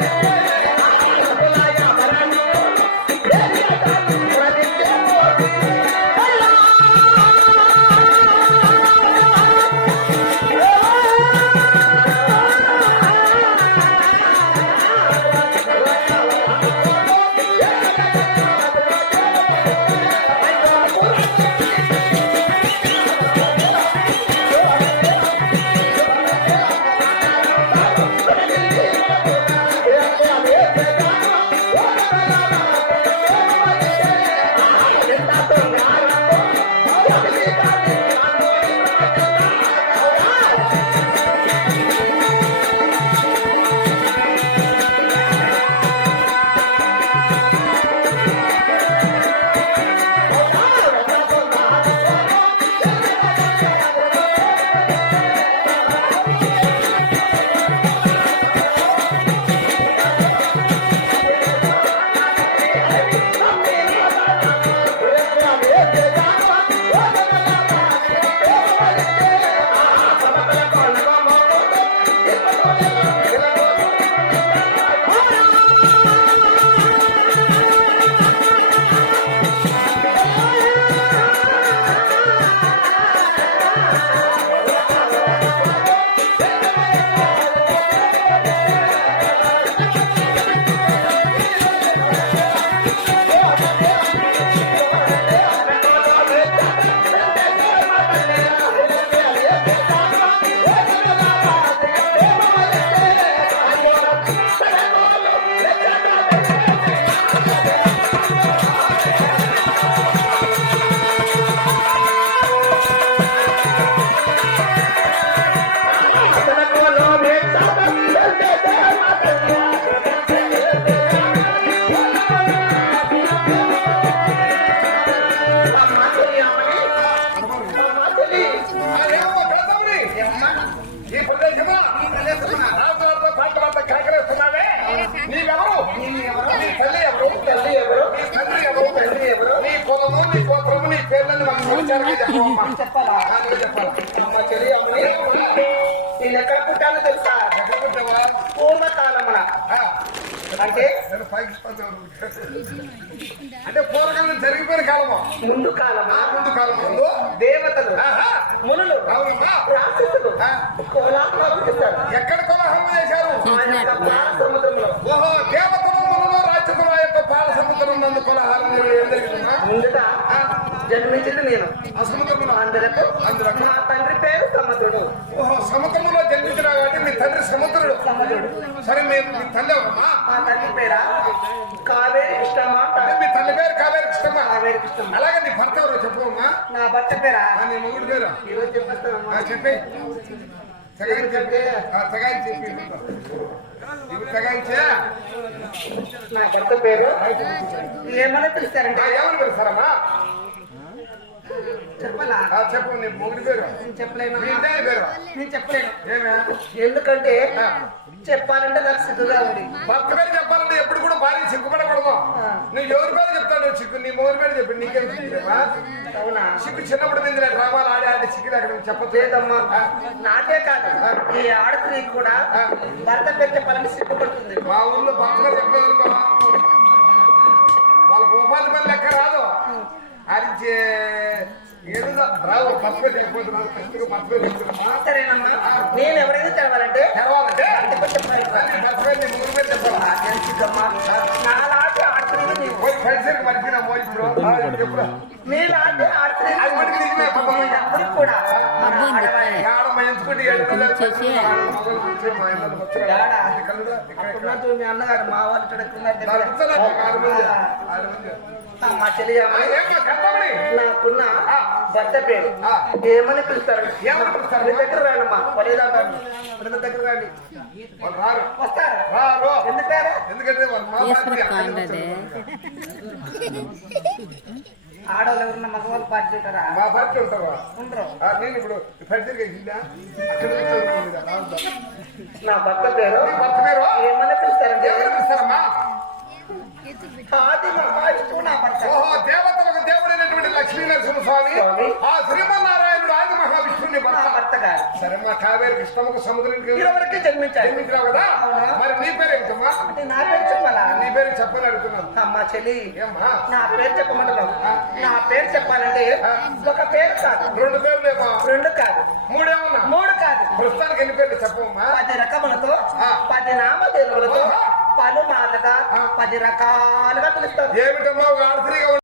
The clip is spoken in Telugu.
Yeah. నేను ఎక్కడ పుట్టానో తెలుసా? పూర్వకాలమున అంటే. అంటే పూర్వకాలం జరిగిపోయిన కాలము ముందు కాలమా ముందు కాలం ముందు దేవతలు మునులు? రాక్షసులు. కోలాహలం ఎక్కడ కోలాహలం చేశారు ఓహో దేవతలు మునులు రాక్షసుల యొక్క పాల సముద్రం నందు కోలాహలం ఏం జరిగిందా ముందుగా జన్మించింది నేను. అందరకు. మా తండ్రి పేరు సముద్రుడు ఓహో సముద్రంలో జన్మించినా కాబట్టి మీ తండ్రి సముద్రుడు సరే మీ మీ తల్లి ఎవరమ్మా? మా తండ్రి పేరా? కావేరి ఇష్టమా అంటే మీ తల్లి పేరు కావేరి కృష్ణమ్మ? కావేరి ఇష్టం అలాగే నీ భర్త ఎవరో చెప్పమ్మా నా భర్త పేరా? నీ మొగుడు పేరు? ఈరోజు చెప్పేస్తానమ్మా. చెప్పి. తెగాయి చెప్పి. ఆ, తెగాయి చెప్పి. తెగాయించే నా భర్త పేరు? ఏమని పిలుస్తారంటే ఏమని పిలుస్తారమ్మా? చెప్పు నీ మొగుడు పేరు. నేను చెప్పలేను. మీ ఇంటి పేరు. నేను చెప్పలేను. ఏమే? ఎందుకంటే. చెప్పాలంటే నాకు సిగ్గుగా ఉంది. భర్త పేరు చెప్పాలంటే ఎప్పుడు కూడా భార్య సిగ్గుపడకూడదు. నువ్వు ఎవరి పేరు చెప్తావు నువ్వు సిగ్గు నీ మొగుడు పేరు చెప్పి నీకేం అవునా? సిగ్గు చిన్నప్పుడు మీద డ్రామాలు ఆడి ఆడి సిగ్గు అక్కడ చెప్పదు లేదమ్మా. నాకే కాదు. ఈ ఆడస్త్రీ కూడా భర్త పేరు చెప్పాలని సిగ్గుపడుతుంది మా ఊర్లో భర్తగా చెప్పలేదు అనుకో వాళ్ళకి ఉపాధి పని లెక్క రాదు. అది నేను ఎవరైనా తెలవాలంటే పేరు చెప్పాలి మీ అన్నగారు మా వాళ్ళు. నాకున్న భర్త పేరు. ఏమని పిలుస్తారు? ఏమని పిలుస్తారు? మీ దగ్గర రండి. మా పదేదాంటాను దగ్గర రండి. వాళ్ళు రారు. వస్తారా. రారు. ఎందుకారా ఎందుకంటే మా ఆడవాళ్ళు ఎవరన్నా మగవాళ్ళు పార్టీ ఉంటారా మా పార్టీ ఉంటారు ఉండరు. ఆ, నేను ఇప్పుడు పరిచయం ఇల్లా? నా భర్త పేరు? భర్త పేరు? ఏమని పిలుస్తారంటే ఎవరు పిలుస్తారమ్మా? ఆది మహావిష్ణువు నా భర్త. ఓహో దేవతలకు దేవుడైనటువంటి లక్ష్మీ నరసింహ స్వామి స్వామి. ఆ శ్రీమన్నారాయణుడు ఆది మహావిష్ణుని నా భర్త భర్త గారు సరే మా కావేరి కృష్ణముఖ సముద్రానికి ఇరువురికి జన్మించారు జన్మించినావు కదా? మరి నీ పేరు ఏమిటమ్మా అంటే నా పేరు చెప్పాలా? నీ పేరు చెప్పని అడుగుతున్నాను. అమ్మా చెల్లి నా పేరు చెప్పమంటున్నావు. నా పేరు చెప్పాలంటే ఒక పేరు కాదు. రెండు పేర్లు ఏమో? రెండు కాదు. మూడేమన్నా మూడు కాదు. ప్రస్తుతానికి ఎన్ని పేర్లు చెప్పమ్మా పది రకములతో. పది నామదేవులతో. పలు మాటగా. పది రకాలుగా పిలుస్తారు. ఏమిటమ్మా? ఒక ఆడస్త్రీగా